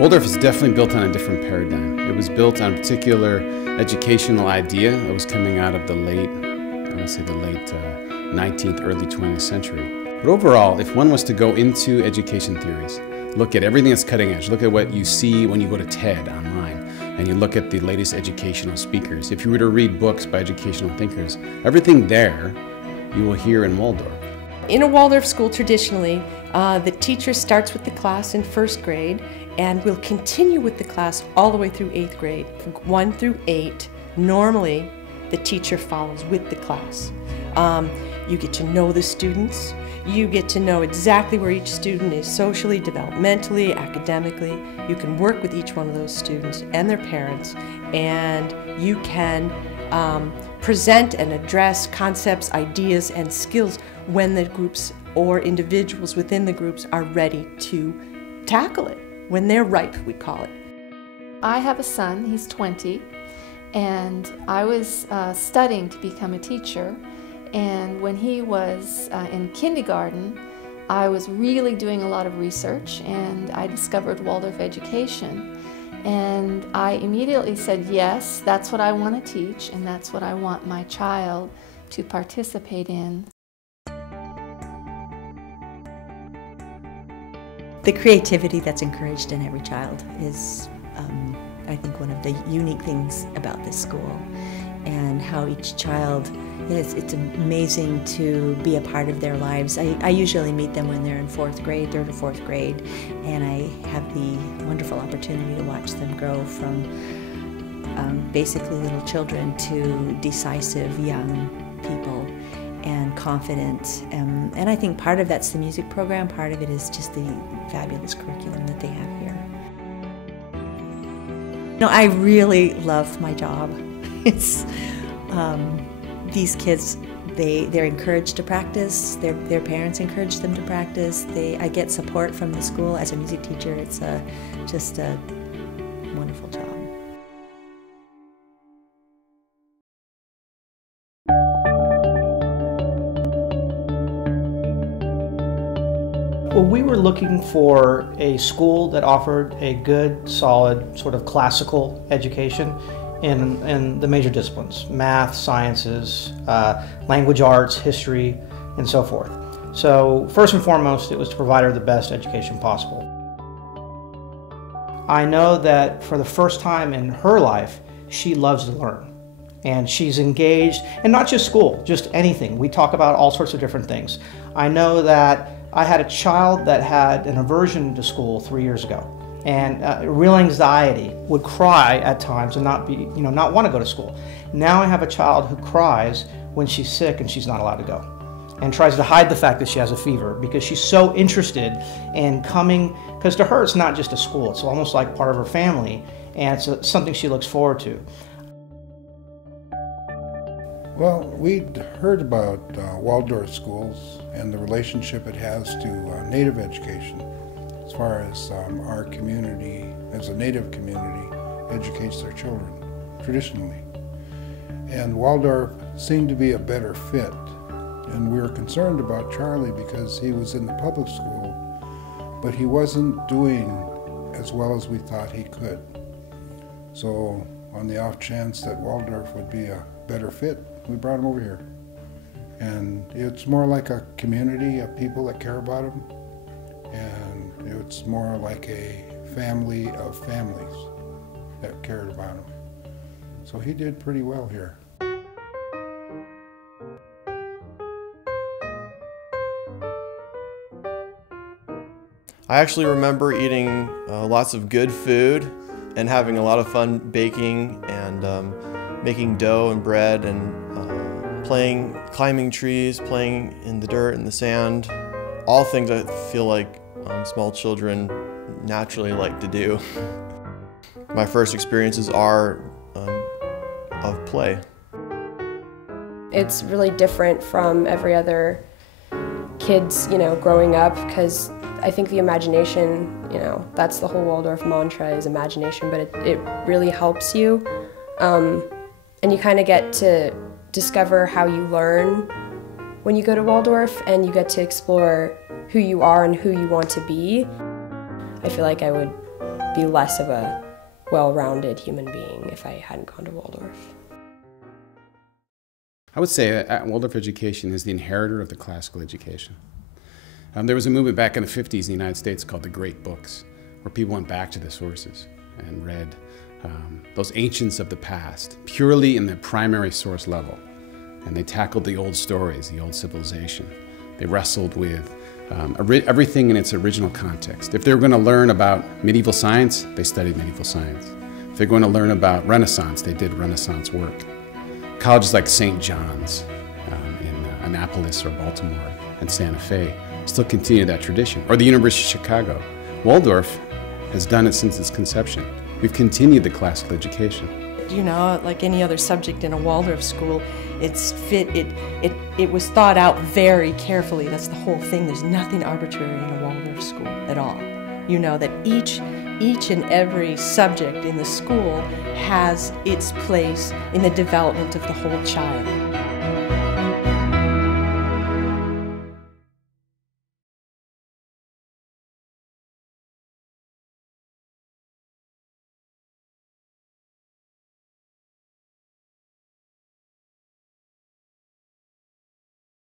Waldorf is definitely built on a different paradigm. It was built on a particular educational idea that was coming out of the late 19th, early 20th century. But overall, if one was to go into education theories, look at everything that's cutting edge, look at what you see when you go to TED online, and you look at the latest educational speakers. If you were to read books by educational thinkers, everything there you will hear in Waldorf. In a Waldorf school, traditionally, the teacher starts with the class in first grade and will continue with the class all the way through 8th grade. From 1 through 8, normally the teacher follows with the class. You get to know the students. You get to know exactly where each student is socially, developmentally, academically. You can work with each one of those students and their parents, and you can present and address concepts, ideas, and skills when the groups or individuals within the groups are ready to tackle it, when they're ripe, we call it. I have a son, he's 20, and I was studying to become a teacher, and when he was in kindergarten, I was really doing a lot of research, and I discovered Waldorf education. And I immediately said, yes, that's what I want to teach, and that's what I want my child to participate in. The creativity that's encouraged in every child is, I think, one of the unique things about this school, and how each child, it's amazing to be a part of their lives. I usually meet them when they're in 4th grade, 3rd or 4th grade, and I have the wonderful opportunity to watch them grow from basically little children to decisive young people and confident. And I think part of that's the music program, part of it is just the fabulous curriculum that they have here. No, I really love my job. It's these kids, they're encouraged to practice. Their parents encourage them to practice. I get support from the school as a music teacher. It's just a wonderful job. Well, we were looking for a school that offered a good, solid, sort of classical education in the major disciplines: math, sciences, language arts, history, and so forth. So first and foremost, it was to provide her the best education possible. I know that for the first time in her life, she loves to learn. And she's engaged, and not just school, just anything. We talk about all sorts of different things. I know that I had a child that had an aversion to school 3 years ago, and real anxiety, would cry at times and not want to go to school. Now I have a child who cries when she's sick and she's not allowed to go, and tries to hide the fact that she has a fever because she's so interested in coming, because to her it's not just a school, it's almost like part of her family, and it's something she looks forward to. Well, we'd heard about Waldorf schools and the relationship it has to Native education, as far as our community, as a Native community, educates their children, traditionally. And Waldorf seemed to be a better fit. And we were concerned about Charlie because he was in the public school, but he wasn't doing as well as we thought he could. So on the off chance that Waldorf would be a better fit, we brought him over here. And it's more like a community of people that care about him, and it's more like a family of families that cared about him. So he did pretty well here. I actually remember eating lots of good food and having a lot of fun baking and making dough and bread and climbing trees, playing in the dirt and the sand. All things I feel like small children naturally like to do. My first experiences are of play. It's really different from every other kid's, growing up, because I think the imagination, that's the whole Waldorf mantra, is imagination, but it really helps you. And you kind of get to discover how you learn when you go to Waldorf, and you get to explore who you are and who you want to be. I feel like I would be less of a well-rounded human being if I hadn't gone to Waldorf. I would say that Waldorf education is the inheritor of the classical education. There was a movement back in the 50s in the United States called the Great Books, where people went back to the sources and read those ancients of the past, purely in the primary source level. And they tackled the old stories, the old civilization. They wrestled with everything in its original context. If they were going to learn about medieval science, they studied medieval science. If they're going to learn about Renaissance, they did Renaissance work. Colleges like St. John's in Annapolis or Baltimore and Santa Fe still continue that tradition. Or the University of Chicago. Waldorf has done it since its conception. We've continued the classical education. You know, like any other subject in a Waldorf school, it was thought out very carefully. That's the whole thing. There's nothing arbitrary in a Waldorf school at all. You know that each and every subject in the school has its place in the development of the whole child.